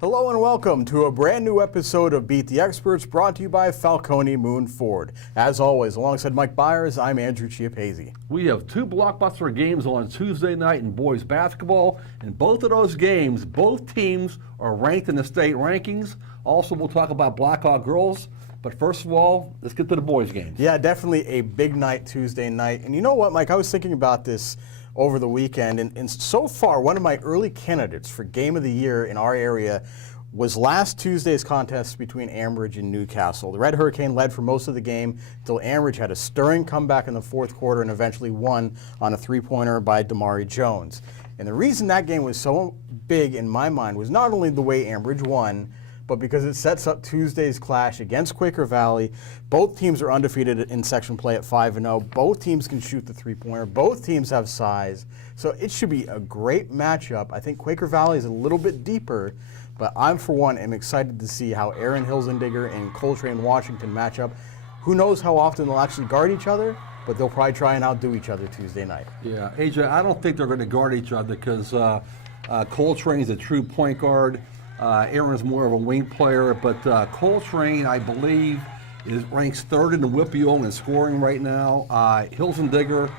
Hello and welcome to a brand new episode of Beat the Experts, brought to you by Falcone Moon Ford. As always, alongside Mike Bires, I'm Andrew Chiappazzi. We have two blockbuster games on Tuesday night in boys basketball. In both of those games, both teams are ranked in the state rankings. Also, we'll talk about Blackhawk girls. But first of all, let's get to the boys' games. Yeah, definitely a big night Tuesday night. And you know what, Mike? I was thinking about this over the weekend, and so far, one of my early candidates for Game of the Year in our area was last Tuesday's contest between Ambridge and Newcastle. The Red Hurricane led for most of the game until Ambridge had a stirring comeback in the fourth quarter and eventually won on a three-pointer by Damari Jones. And the reason that game was so big in my mind was not only the way Ambridge won, but because it sets up Tuesday's clash against Quaker Valley. Both teams are undefeated in section play at 5-0. Both teams can shoot the three-pointer. Both teams have size. So it should be a great matchup. I think Quaker Valley is a little bit deeper, but I'm, for one, am excited to see how Aaron Hilsendigger and Coltrane Washington match up. Who knows how often they'll actually guard each other, but they'll probably try and outdo each other Tuesday night. Yeah, AJ, I don't think they're going to guard each other because Coltrane's a true point guard. Aaron's more of a wing player, but Coltrane, I believe, ranks third in the WPIAL in scoring right now. Hilsendigger,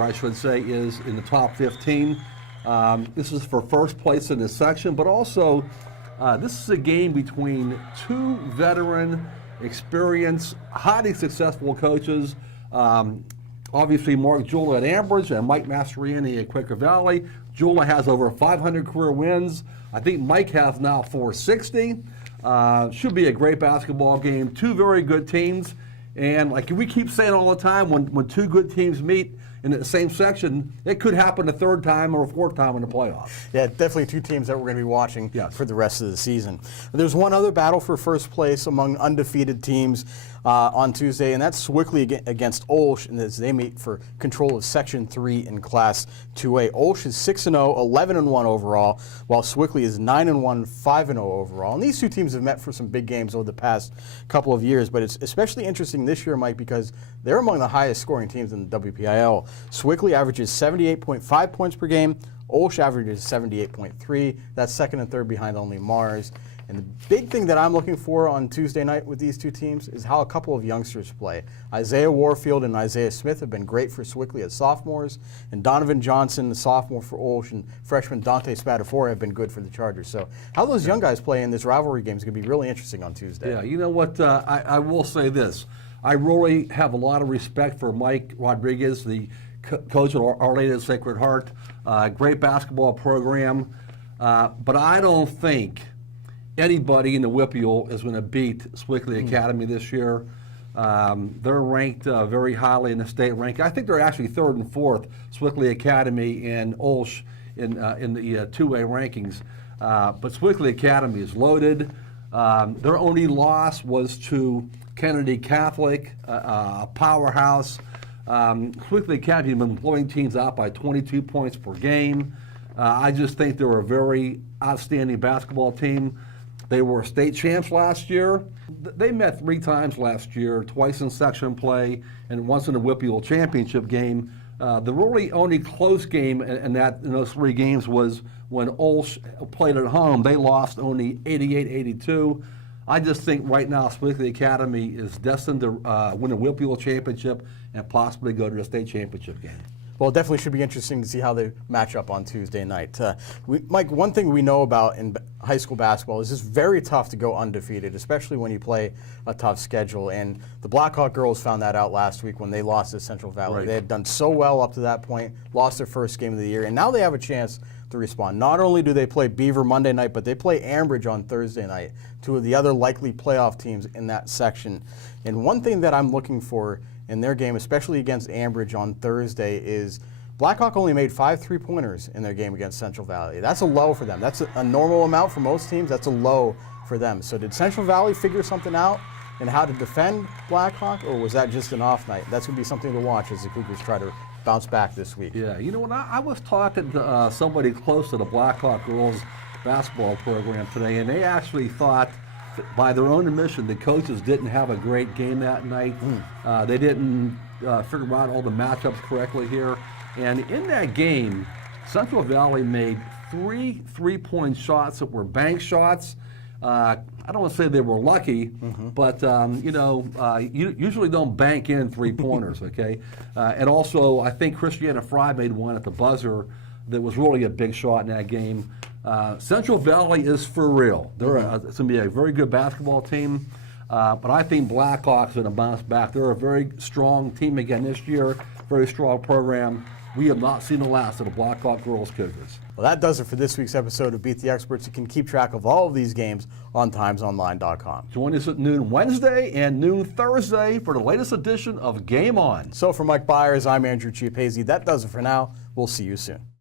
I should say, is in the top 15. This is for first place in this section, but also this is a game between two veteran, experienced, highly successful coaches. Obviously, Mark Jula at Ambridge and Mike Mastroianni at Quaker Valley. Jula has over 500 career wins. I think Mike has now 460. Should be a great basketball game. Two very good teams. And like we keep saying all the time, when two good teams meet in the same section, it could happen a third time or a fourth time in the playoffs. Yeah, definitely two teams that we're going to be watching Yes. for the rest of the season. There's one other battle for first place among undefeated teams on Tuesday, and that's Sewickley against Olsh, and as they meet for control of Section 3 in Class 2A. Olsh is 6-0, 11-1 overall, while Sewickley is 9-1, 5-0 overall. And these two teams have met for some big games over the past couple of years, but it's especially interesting this year, Mike, because they're among the highest scoring teams in the WPIAL. Sewickley averages 78.5 points per game. Olsh averages 78.3. That's second and third behind only Mars. And the big thing that I'm looking for on Tuesday night with these two teams is how a couple of youngsters play. Isaiah Warfield and Isaiah Smith have been great for Sewickley as sophomores, and Donovan Johnson, the sophomore for Olsh, and freshman Dante Spadafora have been good for the Chargers. So how those young guys play in this rivalry game is going to be really interesting on Tuesday. Yeah, you know what? I will say this. I really have a lot of respect for Mike Rodriguez, the coach at Our Lady of the Sacred Heart. Great basketball program. But I don't think anybody in the WPIAL is going to beat Sewickley Academy this year. They're ranked very highly in the state ranking. I think they're actually third and fourth, Sewickley Academy and Olsh in the 2A rankings. But Sewickley Academy is loaded. Their only loss was to Kennedy Catholic, a powerhouse. Sewickley Academy has been blowing teams out by 22 points per game. I just think they're a very outstanding basketball team. They were state champs last year. They met 3 times last year, twice in section play and once in the WPIAL championship game. The really only close game in those 3 games was when Olsh played at home. They lost only 88-82. I just think right now Sewickley Academy is destined to win a WPIAL championship and possibly go to the state championship game. Well, it definitely should be interesting to see how they match up on Tuesday night. Mike, one thing we know about in high school basketball is it's very tough to go undefeated, especially when you play a tough schedule. And the Blackhawk girls found that out last week when they lost to Central Valley. Right. They had done so well up to that point, lost their first game of the year, and now they have a chance to respond. Not only do they play Beaver Monday night, but they play Ambridge on Thursday night, two of the other likely playoff teams in that section. And one thing that I'm looking for in their game, especially against Ambridge on Thursday, is Blackhawk only made 5 3-pointers in their game against Central Valley. That's a low for them. That's a normal amount for most teams. That's a low for them. So did Central Valley figure something out in how to defend Blackhawk, or was that just an off night? That's going to be something to watch as the Cougars try to bounce back this week. Yeah, you know what? I was talking to somebody close to the Blackhawk girls basketball program today, and they actually thought, by their own admission, the coaches didn't have a great game that night. They didn't figure out all the matchups correctly here. And in that game, Central Valley made 3 3-point shots that were bank shots. I don't want to say they were lucky, but you usually don't bank in 3-pointers, okay? And also, I think Christiana Fry made one at the buzzer that was really a big shot in that game. Central Valley is for real. They're it's going to be a very good basketball team, but I think Blackhawks are going to bounce back. They're a very strong team again this year, very strong program. We have not seen the last of the Blackhawk girls Cougars. Well, that does it for this week's episode of Beat the Experts. You can keep track of all of these games on timesonline.com. Join us at noon Wednesday and noon Thursday for the latest edition of Game On. So for Mike Bires, I'm Andrew Chiappazzi. That does it for now. We'll see you soon.